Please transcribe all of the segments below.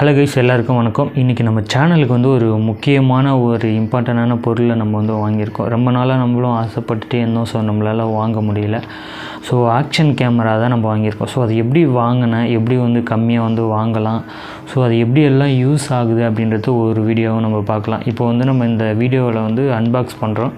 Hello guys, எல்லாருக்கும் வணக்கம். இன்றைக்கி நம்ம சேனலுக்கு ஒரு முக்கியமான இம்பார்ட்டண்டான பொருளை நம்ம வாங்கியிருக்கோம். ரொம்ப நாளாக நம்மளும் ஆசைப்பட்டுட்டே இருந்தோம். ஸோ நம்மளால் வாங்க முடியல. ஸோ ஆக்ஷன் கேமரா தான் நம்ம வாங்கியிருக்கோம். ஸோ அது எப்படி வாங்கினேன், எப்படி கம்மியாக வாங்கலாம், ஸோ அது எப்படி எல்லாம் யூஸ் ஆகுது அப்படின்றது ஒரு வீடியோவை நம்ம பார்க்கலாம். இப்போ நம்ம இந்த வீடியோவில் அன்பாக்ஸ் பண்ணுறோம்.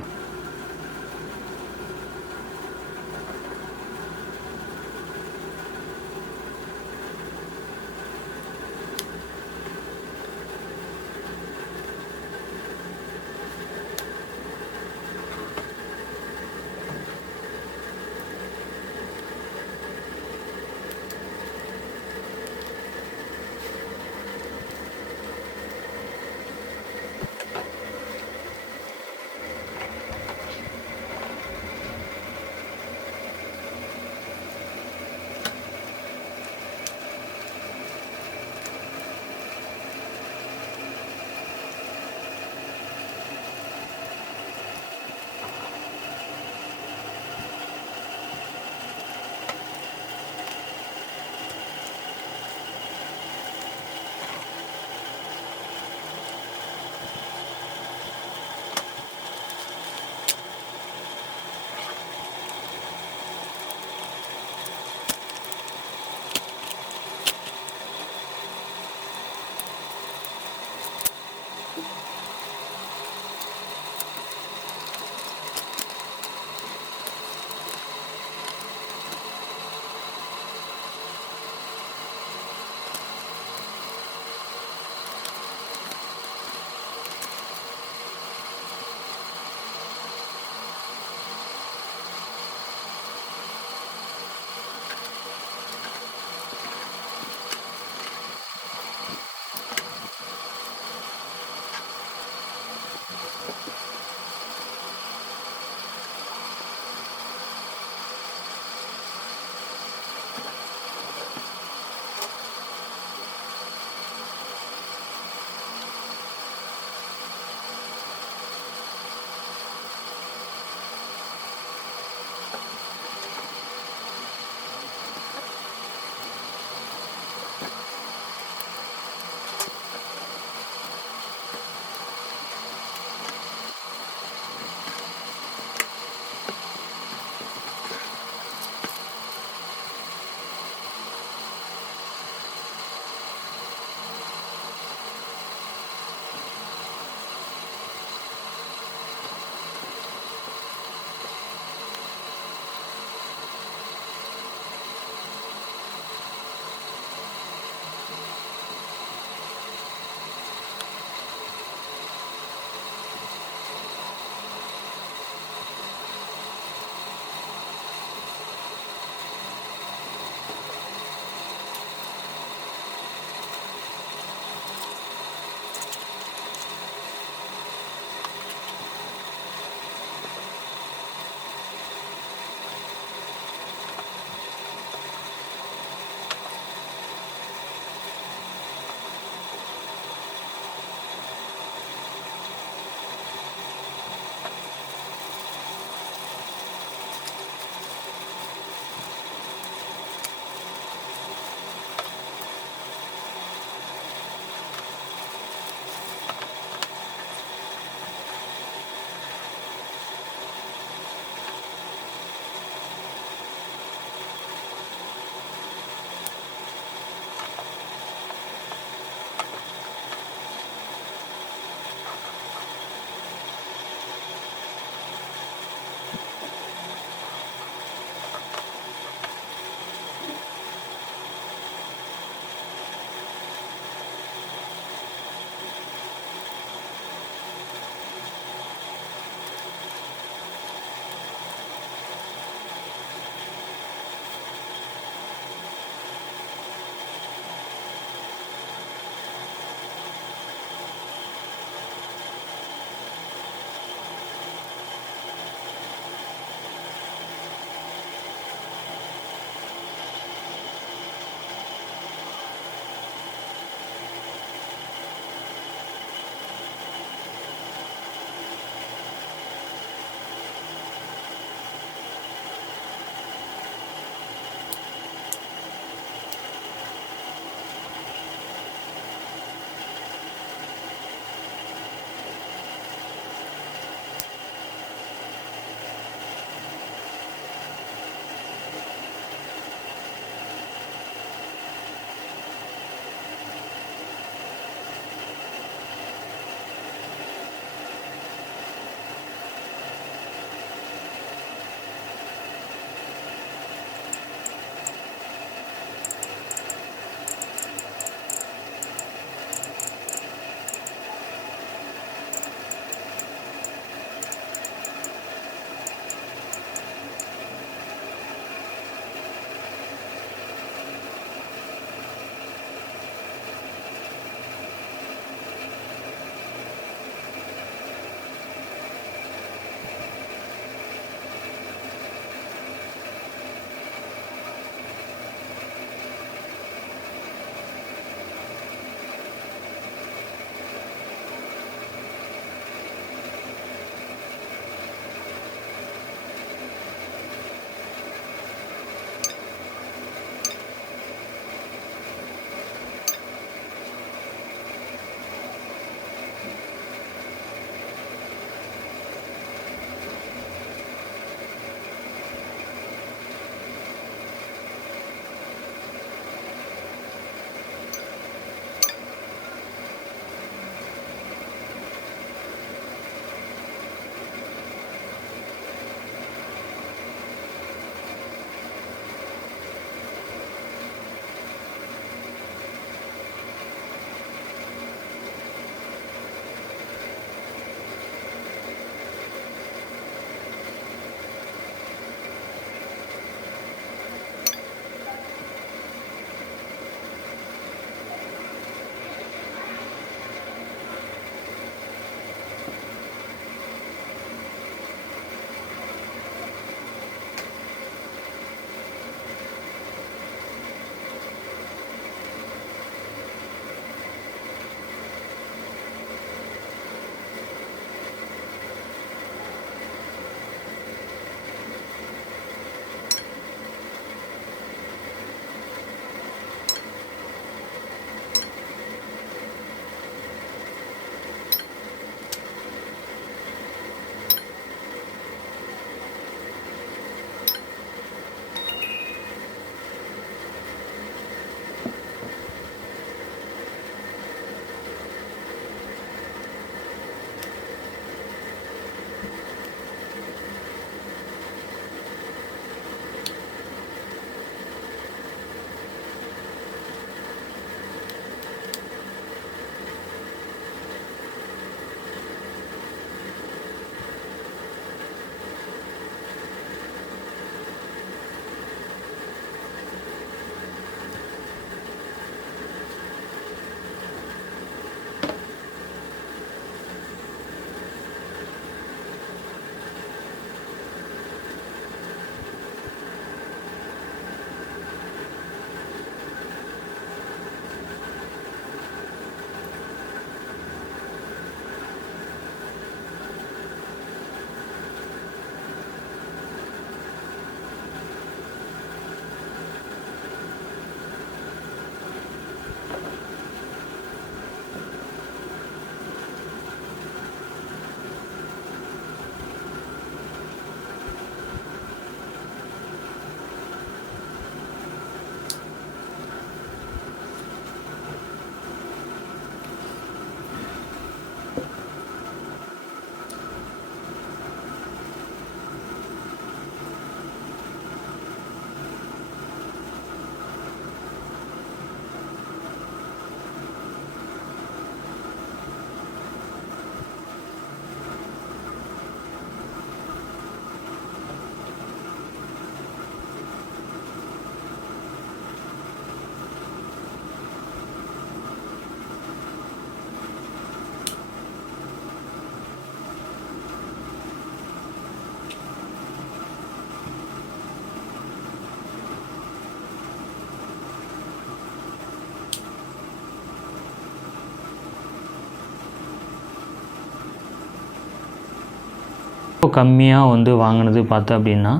கம்மியாக வந்து வாங்கினது பார்த்தோம் அப்படின்னா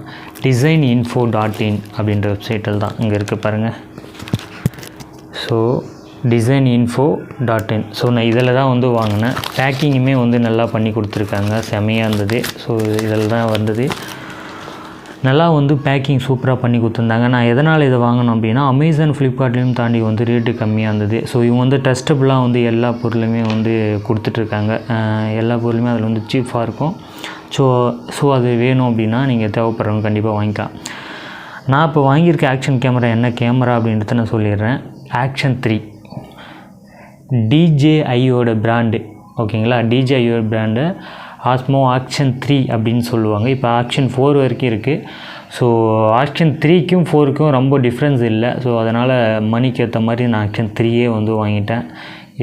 designinfo.in அப்படின்ற வெப்சைட்டில் தான் இங்கே இருக்குது பாருங்கள். So designinfo.in. ஸோ நான் இதில் தான் வந்து வாங்கினேன். பேக்கிங்குமே வந்து நல்லா பண்ணி கொடுத்துருக்காங்க, செமையாக இருந்தது. ஸோ இதில் தான் வந்தது. நல்லா வந்து பேக்கிங் சூப்பராக பண்ணி கொடுத்துருந்தாங்க. நான் எதனால் இதை வாங்கினோம் அப்படின்னா அமேசான் ஃப்ளிப்கார்ட்லேயும் தாண்டி வந்து ரேட்டு கம்மியாக இருந்தது. ஸோ இவங்க வந்து டஸ்டபுளாக வந்து எல்லா பொருளுமே வந்து கொடுத்துட்ருக்காங்க. எல்லா பொருளுமே அதில் வந்து சீப்பாக இருக்கும். ஸோ அது வேணும் அப்படின்னா நீங்கள் தேவைப்படுறவங்க கண்டிப்பாக வாங்கிக்கலாம். நான் இப்போ வாங்கியிருக்க ஆக்ஷன் கேமரா என்ன கேமரா அப்படின்றத நான் சொல்லிடுறேன். ஆக்ஷன் 3 DJIயோட பிராண்டு. ஓகேங்களா, DJIயோட பிராண்டு ஆஸ்மோ ஆக்ஷன் 3 அப்படின்னு சொல்லுவாங்க. இப்போ ஆக்ஷன் 4 வரைக்கும் இருக்குது. ஸோ ஆக்ஷன் 3க்கும் 4க்கும் ரொம்ப டிஃப்ரென்ஸ் இல்லை. ஸோ அதனால் மணிக்கு ஏற்ற மாதிரி நான் ஆக்ஷன் 3 வந்து வாங்கிட்டேன்.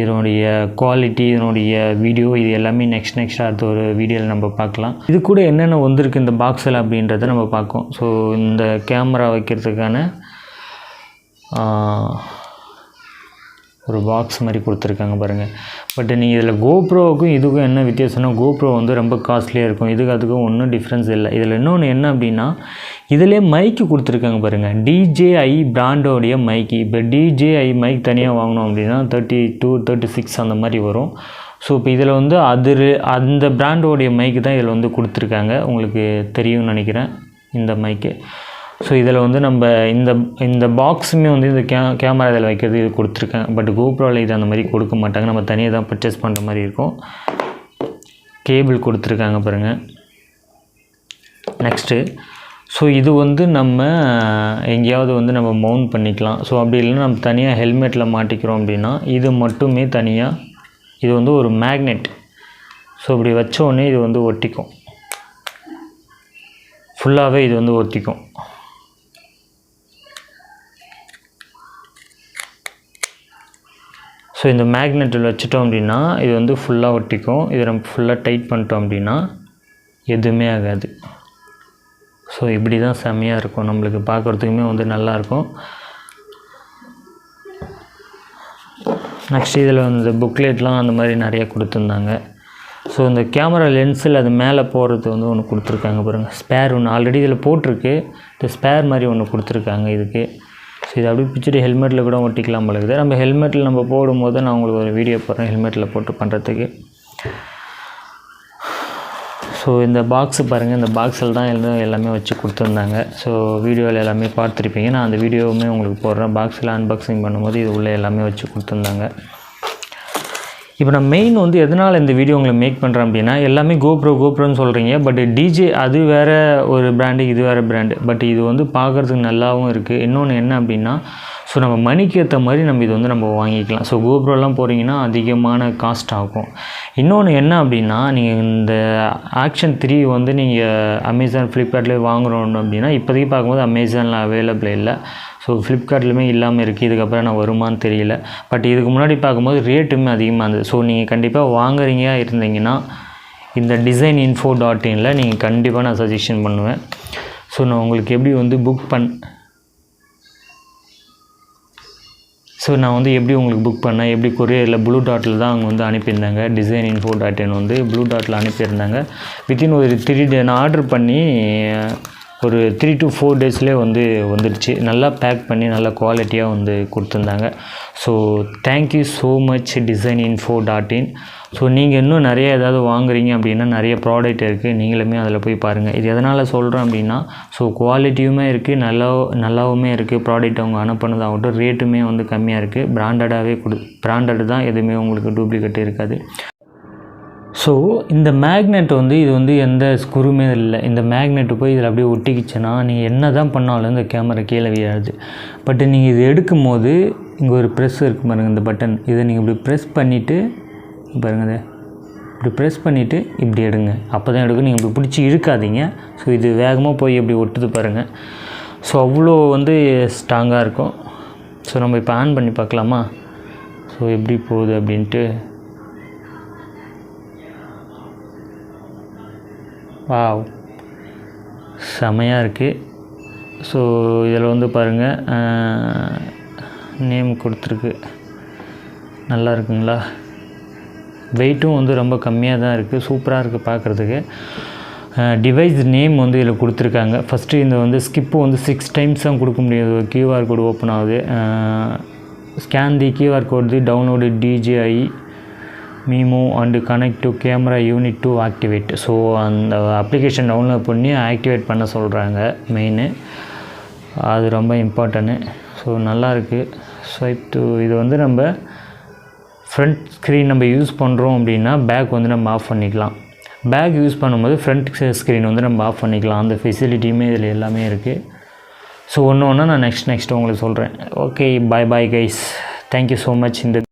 இதனுடைய குவாலிட்டி, இதனுடைய வீடியோ, இது எல்லாமே நெக்ஸ்ட் அடுத்த ஒரு வீடியோவில் நம்ம பார்க்கலாம். இது கூட என்னென்ன வந்திருக்கு இந்த பாக்ஸில் அப்படின்றத நம்ம பார்ப்போம். ஸோ இந்த கேமரா வைக்கிறதுக்கான ஒரு பாக்ஸ் மாதிரி கொடுத்துருக்காங்க பாருங்கள். பட் நீங்கள் இதில் கோப்ரோவுக்கும் இதுக்கும் என்ன வித்தியாசம்னா, கோப்ரோ வந்து ரொம்ப காஸ்ட்லியாக இருக்கும். அதுக்கும் ஒன்றும் டிஃப்ரென்ஸ் இல்லை. இதில் இன்னொன்று என்ன அப்படின்னா, இதிலே மைக்கு கொடுத்துருக்காங்க பாருங்கள். DJI பிராண்டோடைய மைக்கு. இப்போ DJI மைக் தனியாக வாங்கினோம் அப்படின்னா 32, 36 அந்த மாதிரி வரும். ஸோ இப்போ இதில் வந்து அந்த பிராண்டோடைய மைக்கு தான் இதில் வந்து கொடுத்துருக்காங்க. உங்களுக்கு தெரியும்னு நினைக்கிறேன் இந்த மைக்கு. ஸோ இதில் வந்து நம்ம இந்த பாக்ஸுமே வந்து இந்த கேமரா இதில் வைக்கிறது இது கொடுத்துருக்காங்க. பட் கோப்ரோவில் இது அந்த மாதிரி கொடுக்க மாட்டாங்க. நம்ம தனியாக தான் பர்ச்சேஸ் பண்ணுற மாதிரி இருக்கும். கேபிள் கொடுத்துருக்காங்க பாருங்கள். நெக்ஸ்ட்டு ஸோ இது வந்து நம்ம எங்கேயாவது வந்து நம்ம மவுண்ட் பண்ணிக்கலாம். ஸோ அப்படி இல்லைன்னா நம்ம தனியாக ஹெல்மெட்டில் மாட்டிக்கிறோம் அப்படின்னா இது மட்டுமே தனியாக, இது வந்து ஒரு மேக்னெட். ஸோ இப்படி வச்சோடனே இது வந்து ஒட்டிக்கும், ஃபுல்லாகவே இது வந்து ஒட்டிக்கும். ஸோ இந்த மேக்னெட்டில் வச்சுட்டோம் அப்படின்னா இது வந்து ஃபுல்லாக ஒட்டிக்கும். இதை நம்ம ஃபுல்லாக டைட் பண்ணிட்டோம் அப்படின்னா எதுவுமே ஆகாது. ஸோ இப்படி தான் செம்மையாக இருக்கும், நம்மளுக்கு பார்க்குறதுக்குமே வந்து நல்லாயிருக்கும். நெக்ஸ்ட் இதில் வந்து புக்லெட்லாம் அந்த மாதிரி நிறையா கொடுத்துருந்தாங்க. ஸோ இந்த கேமரா லென்ஸில் அது மேலே போகிறது வந்து ஒன்று கொடுத்துருக்காங்க பாருங்கள். ஸ்பேர் ஒன்று ஆல்ரெடி இதில் போட்டிருக்கு. இந்த ஸ்பேர் மாதிரி ஒன்று கொடுத்துருக்காங்க இதுக்கு. ஸோ இதை அப்படியே பிடிச்சிட்டு ஹெல்மெட்டில் கூட ஒட்டிக்கலாம் போலக்குது. நம்ம ஹெல்மெட்டில் நம்ம போடும்போது நான் உங்களுக்கு ஒரு வீடியோ போடுறேன் ஹெல்மெட்டில் போட்டு பண்ணுறதுக்கு. ஸோ இந்த பாக்ஸு பாருங்கள். இந்த பாக்ஸில் தான் எல்லாமே வச்சு கொடுத்துருந்தாங்க. ஸோ வீடியோவில் எல்லாமே பார்த்துருப்பீங்க. நான் அந்த வீடியோவுமே உங்களுக்கு போடுறேன். பாக்ஸில் அன்பாக்சிங் பண்ணும்போது இது உள்ளே எல்லாமே வச்சு கொடுத்துருந்தாங்க. இப்போ நான் மெயின் வந்து எதனால் இந்த வீடியோ உங்களுக்கு மேக் பண்ணுறேன் அப்படின்னா, எல்லாமே கோப்ரோன்னு சொல்கிறீங்க. பட் டிஜே அது வேறு ஒரு பிராண்டு, இது வேறு பிராண்டு. பட் இது வந்து பார்க்குறதுக்கு நல்லாவும் இருக்குது. இன்னொன்று என்ன அப்படின்னா, ஸோ நம்ம மணிக்கு ஏற்ற மாதிரி நம்ம இது வந்து நம்ம வாங்கிக்கலாம். ஸோ கோப்ரோலாம் போகிறீங்கன்னா அதிகமான காஸ்ட் ஆகும். இன்னொன்று என்ன அப்படின்னா, நீங்கள் இந்த ஆக்ஷன் 3 வந்து நீங்கள் அமேசான் ஃப்ளிப்கார்ட்லேயே வாங்குறோன்னு அப்படின்னா இப்போதைக்கு பார்க்கும்போது அமேசானில் அவைலபிள் இல்லை. ஸோ ஃப்ளிப்கார்ட்லேயுமே இல்லாமல் இருக்குது. இதுக்கப்புறம் நான் வருமானு தெரியல. பட் இதுக்கு முன்னாடி பார்க்கும்போது ரேட்டுமே அதிகமாக இருந்தது. ஸோ நீங்கள் கண்டிப்பாக வாங்குறீங்க இருந்தீங்கன்னா இந்த designinfo.inல நீங்கள் கண்டிப்பாக நான் சஜஷன் பண்ணுவேன். ஸோ நான் உங்களுக்கு எப்படி வந்து எப்படி உங்களுக்கு புக் பண்ணேன், எப்படி கொரியரில் ப்ளூ டாட்டில் தான் அவங்க வந்து அனுப்பியிருந்தாங்க. designinfo.in வந்து ப்ளூ டாட்டில் அனுப்பியிருந்தாங்க. வித்தின் ஒரு 3 டே நான் ஆர்டர் பண்ணி ஒரு 3 to 4 டேஸ்லேயே வந்து வந்துடுச்சு. நல்லா பேக் பண்ணி நல்லா குவாலிட்டியாக வந்து கொடுத்துருந்தாங்க. So thank you so much designinfo.in. So நீங்கள் இன்னும் நிறைய ஏதாவது வாங்குறீங்க அப்படின்னா நிறைய ப்ராடக்ட் இருக்குது, நீங்களுமே அதில் போய் பாருங்கள். இது எதனால் சொல்கிறேன் அப்படின்னா, ஸோ குவாலிட்டியுமே இருக்குது, நல்லாவுமே இருக்குது. ப்ராடக்ட் அவங்க அனுப்பினதாகட்டும், ரேட்டுமே வந்து கம்மியாக இருக்குது. பிராண்டட் தான், எதுவுமே உங்களுக்கு டூப்ளிகேட் இருக்காது. ஸோ இந்த மேக்னெட் வந்து இது வந்து எந்த ஸ்க்ரூமே இல்லை. இந்த மேக்னெட்டு போய் இதில் அப்படியே ஒட்டிக்கிச்சுன்னா நீங்கள் என்ன தான் பண்ணாலும் இந்த கேமரா கீழே வீழாது. பட் நீங்கள் இது எடுக்கும் போது இங்கே ஒரு ப்ரெஸ் இருக்குது பாருங்கள், இந்த பட்டன். இதை நீங்கள் இப்படி ப்ரெஸ் பண்ணிவிட்டு பாருங்கள், இப்படி ப்ரெஸ் பண்ணிவிட்டு இப்படி எடுங்க. அப்போ தான் எடுக்கும். நீங்கள் இப்படி பிடிச்சி இழுக்காதீங்க. ஸோ இது வேகமாக போய் எப்படி ஒட்டுது பாருங்கள். ஸோ அவ்வளோ வந்து ஸ்ட்ராங்காக இருக்கும். ஸோ நம்ம இப்போ ஆன் பண்ணி பார்க்கலாமா? ஸோ எப்படி போகுது அப்படின்ட்டு. வாவ், செமையாக இருக்குது. ஸோ இதில் வந்து பாருங்கள் நேம் கொடுத்துருக்கு. நல்லா இருக்குங்களா? வெயிட்டும் வந்து ரொம்ப கம்மியாக தான் இருக்குது. சூப்பராக இருக்குது பார்க்குறதுக்கு. டிவைஸ் நேம் வந்து இதில் கொடுத்துருக்காங்க. ஃபஸ்ட்டு இந்த வந்து ஸ்கிப்பு வந்து 6 டைம்ஸ் தான் கொடுக்க முடியாது. QR கோடு ஓப்பன் ஆகுது. Scan the QR code the download DJI Mimo and connect to camera unit to activate. So அந்த அப்ளிகேஷன் டவுன்லோட் பண்ணி ஆக்டிவேட் பண்ண சொல்கிறாங்க மெயினு. அது ரொம்ப இம்பார்ட்டன்ட்டு. ஸோ நல்லாயிருக்கு. ஸ்வைப் டு இது வந்து நம்ம ஃப்ரண்ட் ஸ்க்ரீன் நம்ம யூஸ் பண்ணுறோம் அப்படின்னா பேக் வந்து நம்ம ஆஃப் பண்ணிக்கலாம். பேக் யூஸ் பண்ணும்போது ஃப்ரண்ட் ஸ்க்ரீன் வந்து நம்ம ஆஃப் பண்ணிக்கலாம். அந்த ஃபெசிலிட்டியுமே இதில் எல்லாமே இருக்குது. ஸோ ஒன்று ஒன்றா நான் நெக்ஸ்ட் உங்களுக்கு சொல்கிறேன். Okay, bye guys. Thank you so much. இந்த